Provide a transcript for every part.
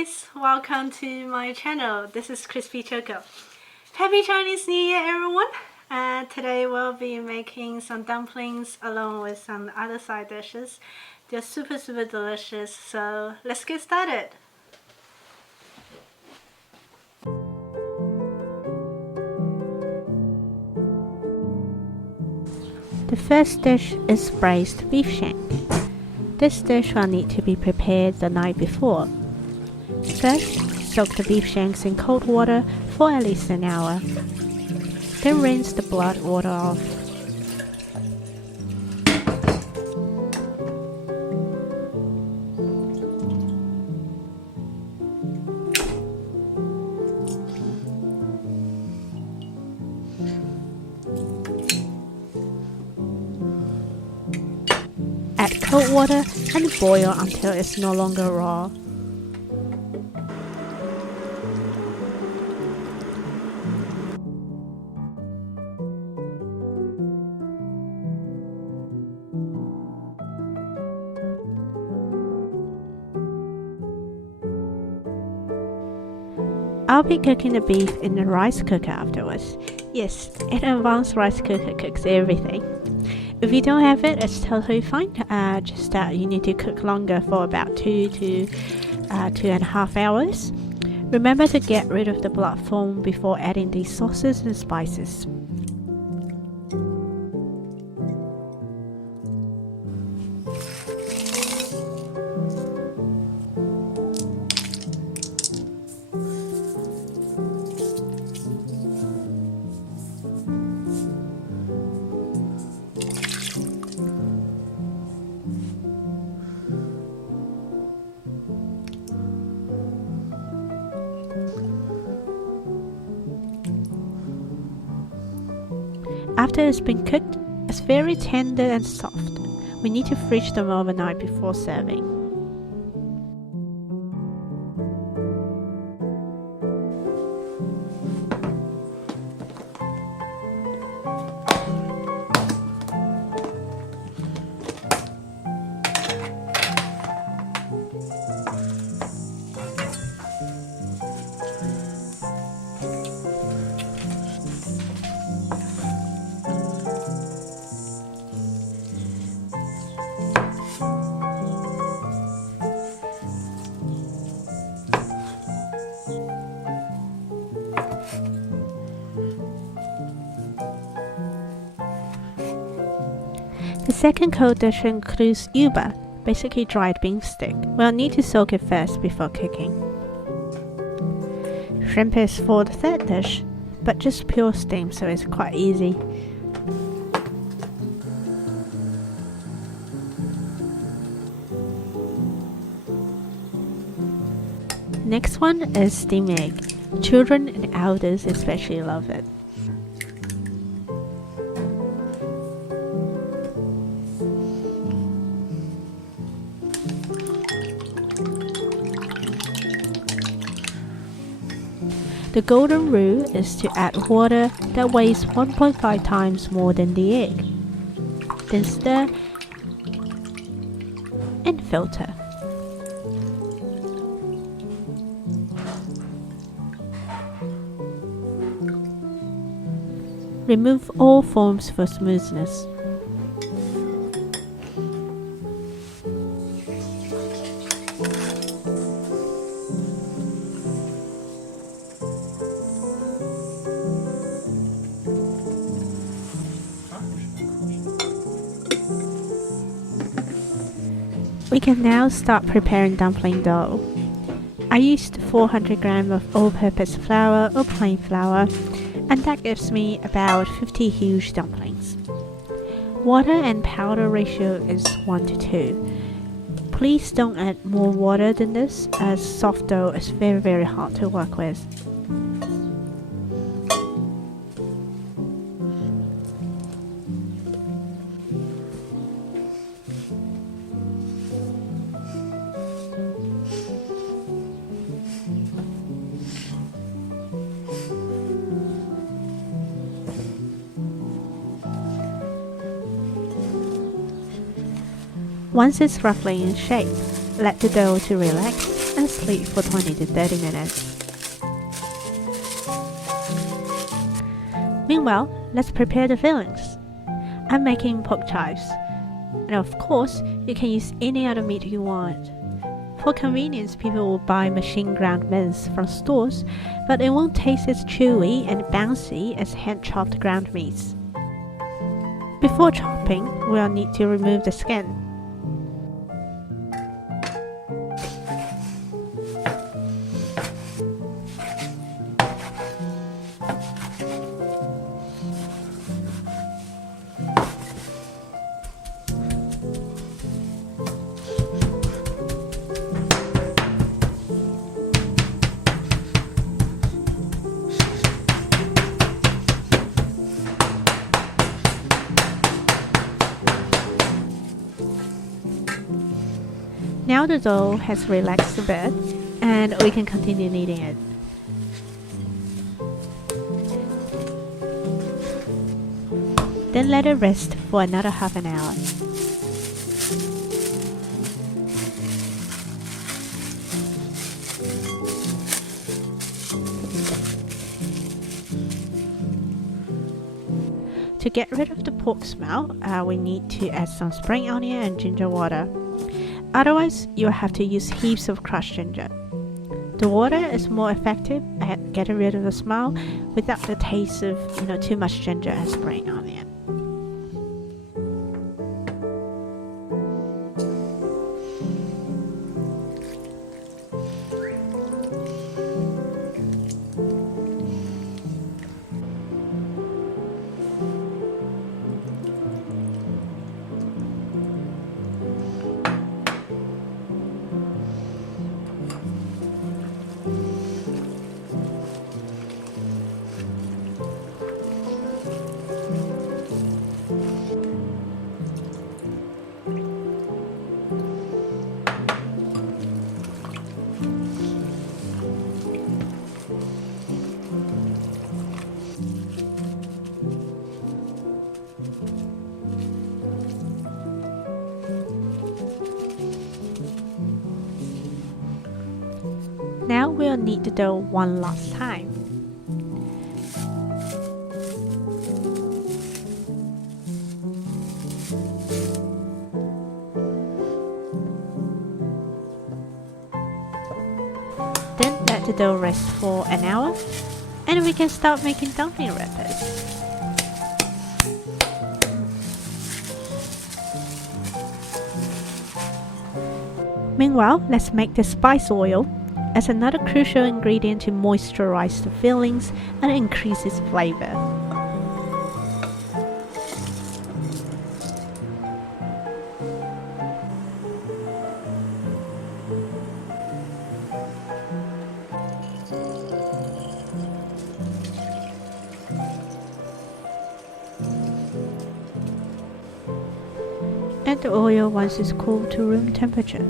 guys, welcome to my channel. This is Crispy Choco. Happy Chinese New Year everyone! Today we'll be making some dumplings along with some other side dishes. They're super delicious, so let's get started. The first dish is braised beef shank. This dish will need to be prepared the night before. First, soak the beef shanks in cold water for at least an hour. Then rinse the blood water off. Add cold water and boil until it's no longer raw. I'll be cooking the beef in the rice cooker afterwards. Yes, an advanced rice cooker cooks everything. If you don't have it, it's totally fine. Just you need to cook longer for about 2 to 2.5 hours. Remember to get rid of the blood foam before adding these sauces and spices. After it's been cooked, it's very tender and soft. We need to fridge them overnight before serving. The second cold dish includes yuba, basically dried beef stick. We'll need to soak it first before cooking. Shrimp is for the third dish, but just pure steam, so it's quite easy. Next one is steamed egg. Children and elders especially love it. The golden rule is to add water that weighs 1.5 times more than the egg. Then stir and filter. Remove all foams for smoothness. We can now start preparing dumpling dough. I used 400 grams of all-purpose flour or plain flour, and that gives me about 50 huge dumplings. Water and powder ratio is 1 to 2. Please don't add more water than this, as soft dough is very hard to work with. Once it's roughly in shape, let the dough to relax and this lid for 20 to 30 minutes. Meanwhile, let's prepare the fillings. I'm making pork chives. And of course, you can use any other meat you want. For convenience, people will buy machine ground mince from stores, but it won't taste as chewy and bouncy as hand-chopped ground meats. Before chopping, we'll need to remove the skin. Now the dough has relaxed a bit, and we can continue kneading it. Then let it rest for another half an hour. To get rid of the pork smell, we need to add some spring onion and ginger water. Otherwise, you'll have to use heaps of crushed ginger. The water is more effective at getting rid of the smell without the taste of too much ginger and spring onion. Now we'll knead the dough one last time. Then let the dough rest for an hour, and we can start making dumpling wrappers. Meanwhile, let's make the spice oil as another crucial ingredient to moisturize the fillings and increase its flavor. Add the oil once it's cooled to room temperature.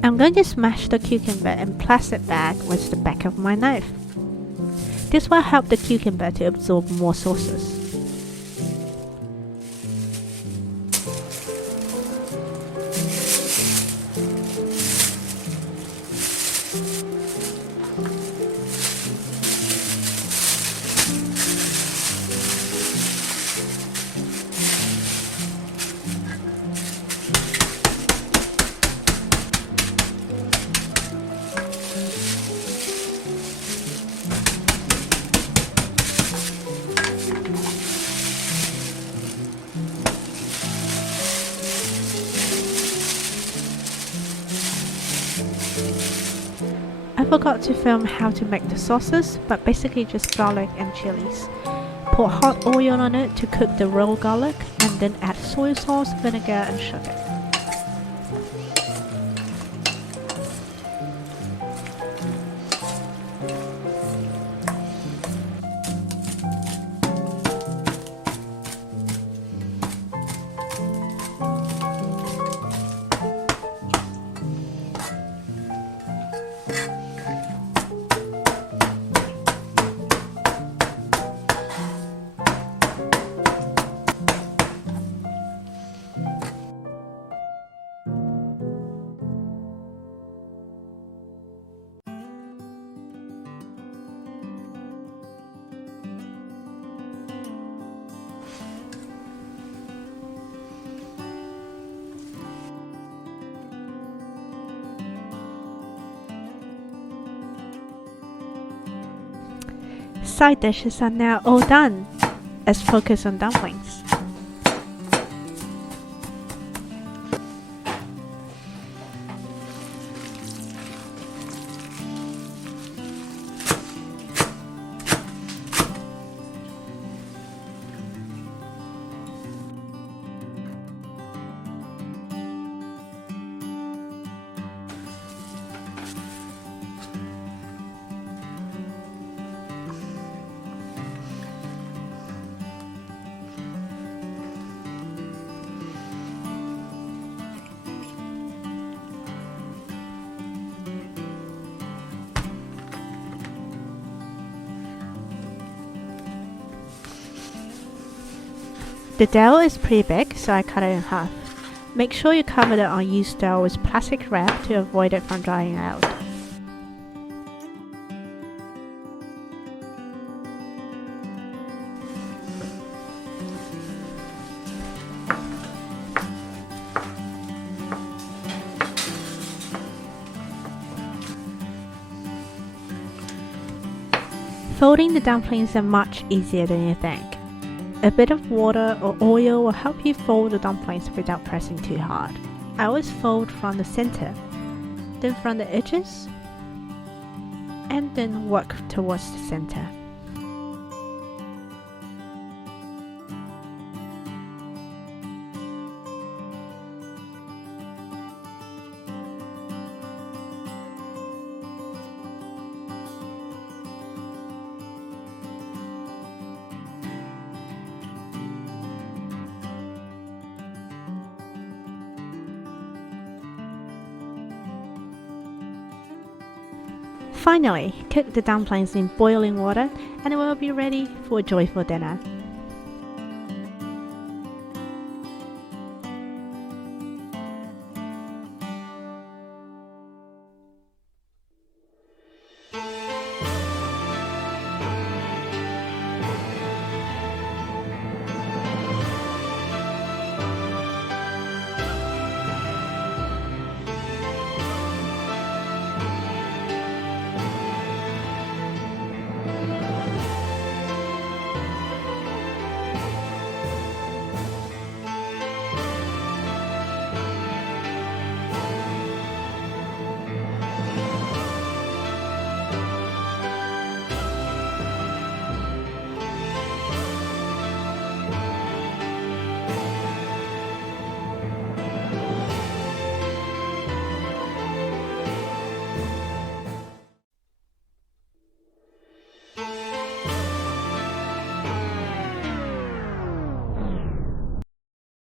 I'm going to smash the cucumber and place it back with the back of my knife. This will help the cucumber to absorb more sauces. forgot to film how to make the sauces, but basically just garlic and chilies. Pour hot oil on it to cook the raw garlic, and then add soy sauce, vinegar and sugar. Side dishes are now all done. Let's focus on dumplings. The dough is pretty big, so I cut it in half. Make sure you cover the unused dough with plastic wrap to avoid it from drying out. Folding the dumplings is much easier than you think. A bit of water or oil will help you fold the dumplings without pressing too hard. I always fold from the center, then from the edges, and then work towards the center. Finally, cook the dumplings in boiling water and it will be ready for a joyful dinner.